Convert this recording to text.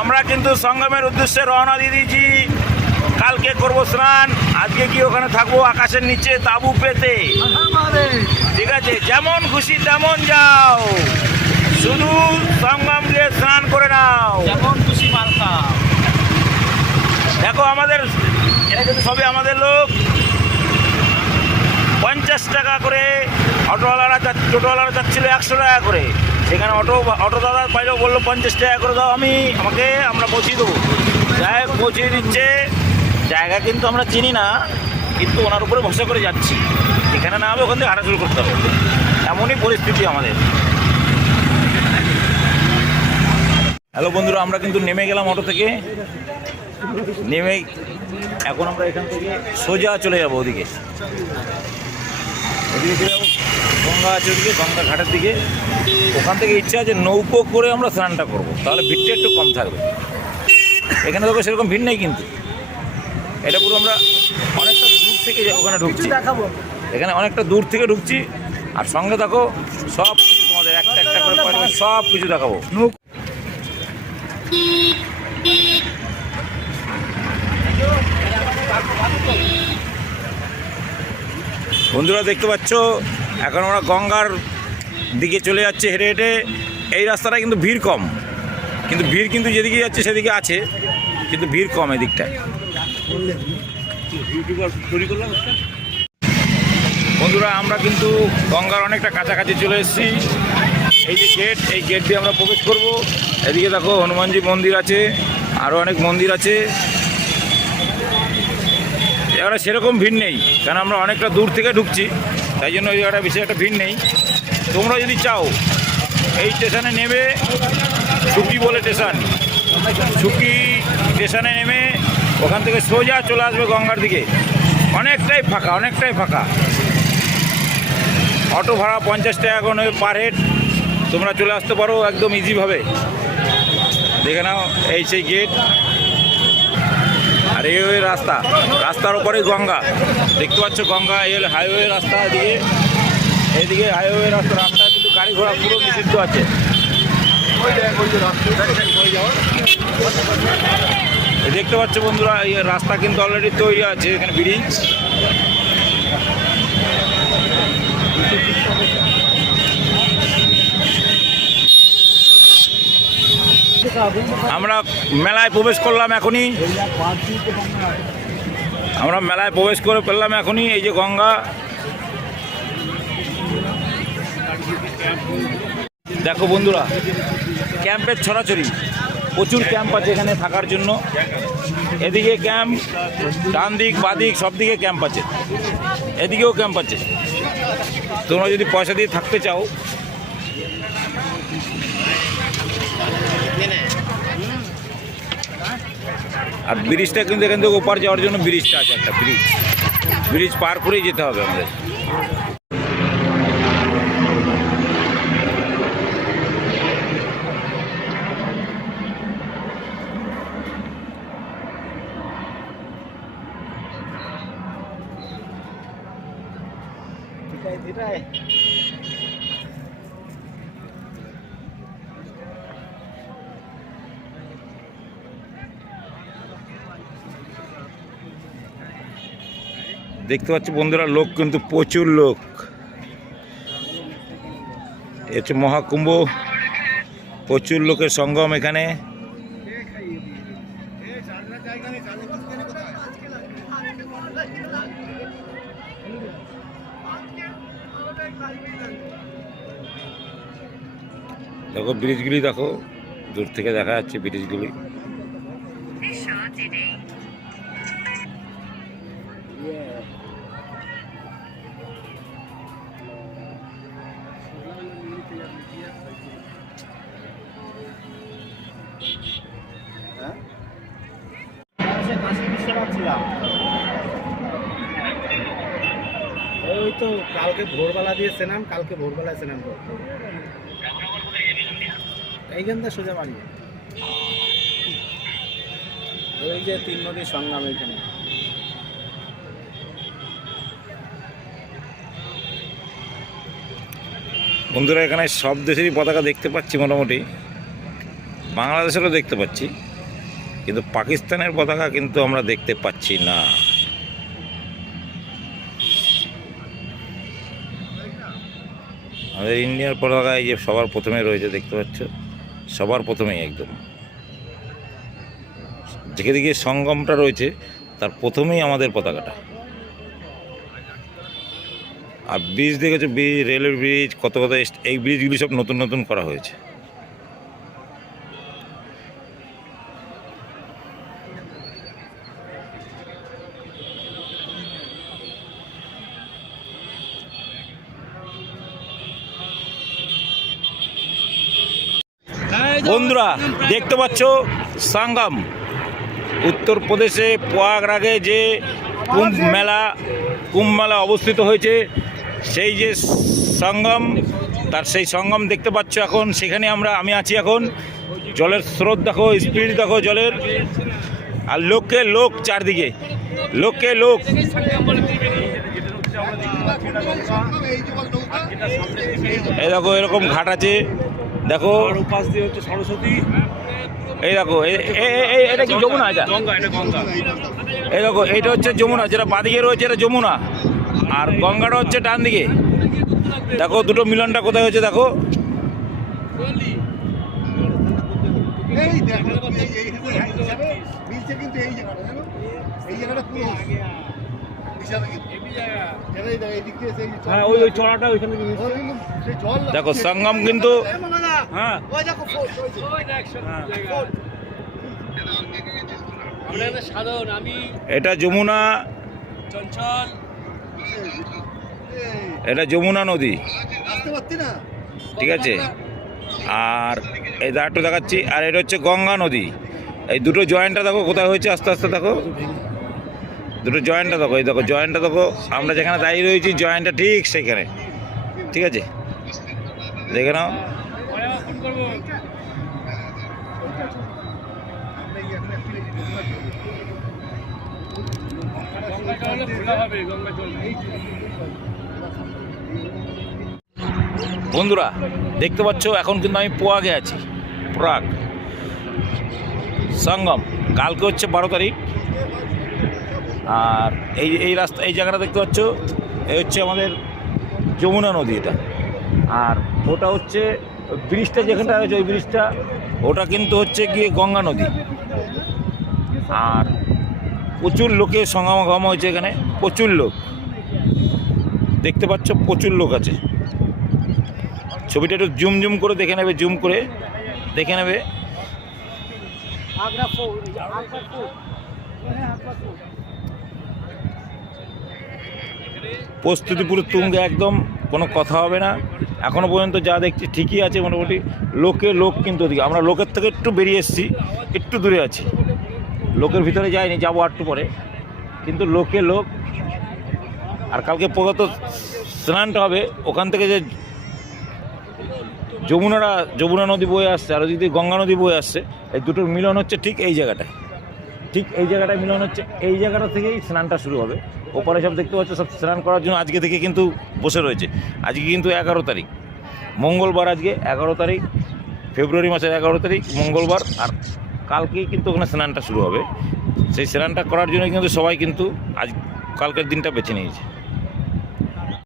আমরা কিন্তু সঙ্গমের উদ্দেশ্যে রওনা দিয়ে দিয়েছি। কালকে করব স্নান আজকে কি ওখানে থাকব আকাশের নিচে তাবু পেতে। ঠিক আছে যেমন খুশি তেমন যাও। শুধু সঙ্গম গিয়ে স্নান করে নাও। যেমন খুশি দেখো আমাদের এটা কিন্তু সবই আমাদের লোক। পঞ্চাশ টাকা করে অটোওয়ালারা টোটোওয়ালারা যাচ্ছিল একশো টাকা করে। সেখানে অটো অটো দাদা পাইলেও বলল, পঞ্চাশ টাকা করে দাও, আমি, আমাকে, আমরা পৌঁছিয়ে দেবো। যাই পৌঁছিয়ে দিচ্ছে। জায়গা কিন্তু আমরা চিনি না, কিন্তু ওনার উপরে ভরসা করে যাচ্ছি। এখানে না হবে, ওখান থেকে হাঁটা করতে হবে। এমনই পরিস্থিতি আমাদের। হ্যালো বন্ধুরা, আমরা কিন্তু নেমে গেলাম অটো থেকে। নেমে এখন আমরা এখান থেকে সোজা চলে যাব ওদিকে। ওদিকে যাব গঙ্গা আছে ওদিকে গঙ্গা ঘাটের দিকে। ওখান থেকে ইচ্ছা আছে নৌকো করে আমরা স্নানটা করব। তাহলে ভিড়টা একটু কম থাকবে। এখানে দেখো সেরকম ভিড় নেই কিন্তু। এটা পুরো আমরা অনেকটা দূর থেকে ওখানে ঢুকছি। দেখাবো? এখানে অনেকটা দূর থেকে ঢুকছি। আর সঙ্গে দেখো সব কিছু তোমাদের একটা একটা করে সব কিছু দেখাবো। বন্ধুরা দেখতে পাচ্ছ, এখন আমরা গঙ্গার দিকে চলে যাচ্ছে হেঁটে হেঁটে। এই রাস্তাটা কিন্তু ভিড় কম। কিন্তু ভিড় কিন্তু যেদিকে যাচ্ছে সেদিকে আছে, কিন্তু ভিড় কম এদিকটায় বন্ধুরা, আমরা কিন্তু গঙ্গার অনেকটা কাছাকাছি চলে এসেছি। এই যে গেট এই গেট দিয়ে আমরা প্রবেশ করব। এদিকে দেখো হনুমানজি মন্দির আছে আরও অনেক মন্দির আছে। এবারে সেরকম ভিড় নেই, কারণ আমরা অনেকটা দূর থেকে ঢুকছি, তাই জন্য ওই জায়গাটা বেশি একটা ভিড় নেই। তোমরা যদি চাও, এই স্টেশনে নেবে সুকি বলে স্টেশন, সুকি স্টেশনে নেমে ওখান থেকে সোজা চলে আসবে গঙ্গার দিকে। অনেকটাই ফাঁকা অনেকটাই ফাঁকা। অটো ভাড়া পঞ্চাশ টাকা করে পার হেড তোমরা চলে আসতে পারো একদম ইজিভাবে দেখে নাও, এই সেই গেট আর এই হয়ে রাস্তা। রাস্তার ওপরেই গঙ্গা। দেখতে পাচ্ছ গঙ্গা, এই হাইওয়ে রাস্তা এদিকে। এইদিকে হাইওয়ে রাস্তা রাস্তা কিন্তু গাড়ি ঘোড়া পুরো নিষিদ্ধ আছে। দেখতে পাচ্ছ বন্ধুরা, এই রাস্তা কিন্তু অলরেডি তৈরি আছে এখানে ব্রিজ। আমরা মেলায় প্রবেশ করলাম এখনই। আমরা মেলায় প্রবেশ করে ফেললাম এখনই, এই যে গঙ্গা। দেখো বন্ধুরা, ক্যাম্পের ছড়াছড়ি। প্রচুর ক্যাম্প আছে এখানে থাকার জন্য। এদিকে ক্যাম্প, ডান দিক বাদিক সব দিকে ক্যাম্প আছে। এদিকেও ক্যাম্প আছে। তোমরা যদি পয়সা দিয়ে থাকতে চাও আর ব্রিজটা কিন্তু এখান থেকে ওপার যাওয়ার জন্য ব্রিজটা আছে একটা ব্রিজ। ব্রিজ পার করেই যেতে হবে আমাদের। দেখতে পাচ্ছি বন্ধুরা, লোক কিন্তু প্রচুর লোক। হচ্ছে মহাকুম্ভ। প্রচুর লোকের সঙ্গম এখানে। দেখো ব্রিজগুলি দেখো, দূর থেকে দেখা যাচ্ছে ব্রিজগুলি। Diddy. ওই তো কালকে ভোরবেলা দিয়ে স্নান, কালকে ভোরবেলায় স্নান করব। এইখানটা সোজা বাড়ি। ওই যে তিন নদীর সঙ্গম এখানে। বন্ধুরা, এখানে সব দেশেরই পতাকা দেখতে পাচ্ছি মোটামুটি। বাংলাদেশেরও দেখতে পাচ্ছি। কিন্তু পাকিস্তানের পতাকা কিন্তু আমরা দেখতে পাচ্ছি না। আমাদের ইন্ডিয়ার পতাকা এই যে সবার প্রথমে রয়েছে, দেখতে পাচ্ছ? সবার প্রথমেই একদম। যেখানে দিকে সঙ্গমটা রয়েছে, তার প্রথমেই আমাদের পতাকাটা। আর ব্রিজ দেখেছ? ব্রিজ রেলের ব্রিজ কত কত এই ব্রিজগুলি সব নতুন নতুন করা হয়েছে। বন্ধুরা, দেখতে পাচ্ছ সাঙ্গাম। উত্তরপ্রদেশে প্রয়াগরাগে যে কুম্ভ মেলা কুম্ভ মেলা অবস্থিত হয়েছে, সেই যে সঙ্গম, তার সেই সঙ্গম দেখতে পাচ্ছ এখন। সেখানে আমরা, আমি আছি এখন। জলের স্রোত দেখো স্পিড দেখো জলের। আর লোককে লোক চারদিকে। লোককে লোক। এই দেখো, এরকম ঘাট আছে। দেখো পাশ দিয়ে হচ্ছে সরস্বতী এই দেখো এটা কি যমুনা এটা গঙ্গা এটা গঙ্গা এই দেখো এইটা হচ্ছে যমুনা যেটা বাদিকে রয়েছে এটা যমুনা আর গঙ্গাটা হচ্ছে ডান দিকে দেখো দুটো মিলনটা কোথায় হচ্ছে দেখো এই দেখো এই এই কিন্তু এই জায়গাটা এই জায়গাটা পুরো দেখো হ্যাঁ দেখো সঙ্গম কিন্তু হ্যাঁ। ওই দেখো ফোন, ওই যে। আমরা একটা সাধারণ আমি এটা যমুনা। চঞ্চল। এটা যমুনা নদী। আসতে পারছি না। ঠিক আছে। আর এই দাঁড়টা দেখাচ্ছি। আর এটা হচ্ছে গঙ্গা নদী। এই দুটো জয়েন্টটা দেখো কোথায় হয়েছে? আস্তে আস্তে দেখো। দুটো জয়েন্টটা দেখো, এই দেখো, জয়েন্টটা দেখো, আমরা যেখানে দাঁড়িয়ে রয়েছি, জয়েন্টটা ঠিক সেইখানে ঠিক আছে? দেখে নাও। বন্ধুরা, দেখতে পাচ্ছ, এখন কিন্তু আমি পোয়াগে আছি, প্রাগ। সঙ্গম, কালকে হচ্ছে বারো তারিখ। আর এই এই রাস্তা এই জায়গাটা দেখতে পাচ্ছ এই হচ্ছে আমাদের যমুনা নদী এটা। আর ওটা হচ্ছে ব্রিজটা যেখানটা রয়েছে, ওই ব্রিজটা, ওটা কিন্তু হচ্ছে গিয়ে গঙ্গা নদী। আর প্রচুর লোকের সমাগম হয়েছে এখানে, প্রচুর লোক। দেখতে পাচ্ছ, প্রচুর লোক আছে। ছবিটা একটু জুম জুম করে দেখে নেবে, জুম করে দেখে নেবে। প্রস্তুতি পুরো তুঙ্গে একদম, কোনো কথা হবে না। এখনও পর্যন্ত যা দেখছি ঠিকই আছে, মোটামুটি লোকে লোক কিন্তু ওদিকে, আমরা লোকের থেকে একটু বেরিয়ে এসেছি, একটু দূরে আছি। লোকের ভিতরে যাইনি, যাব একটু পরে। কিন্তু লোকে লোক, আর কালকে প্রগত স্নানটা হবে, ওখান থেকে যে যমুনারা, যমুনা নদী বয়ে আসছে, আর যদি গঙ্গা নদী বয়ে আসছে, এই দুটোর মিলন হচ্ছে ঠিক এই জায়গাটায়। ঠিক এই জায়গাটায় মিলন হচ্ছে। এই জায়গাটা থেকেই স্নানটা শুরু হবে। ওপরে সব দেখতে পাচ্ছ, সব স্নান করার জন্য আজকে থেকে কিন্তু বসে রয়েছে। আজকে কিন্তু এগারো তারিখ। মঙ্গলবার আজকে এগারো তারিখ, ফেব্রুয়ারি মাসের এগারো তারিখ, মঙ্গলবার, আর কালকেই কিন্তু ওখানে স্নানটা শুরু হবে। সেই স্নানটা করার জন্য কিন্তু সবাই কিন্তু আজ, কালকের দিনটা বেছে নিয়েছে।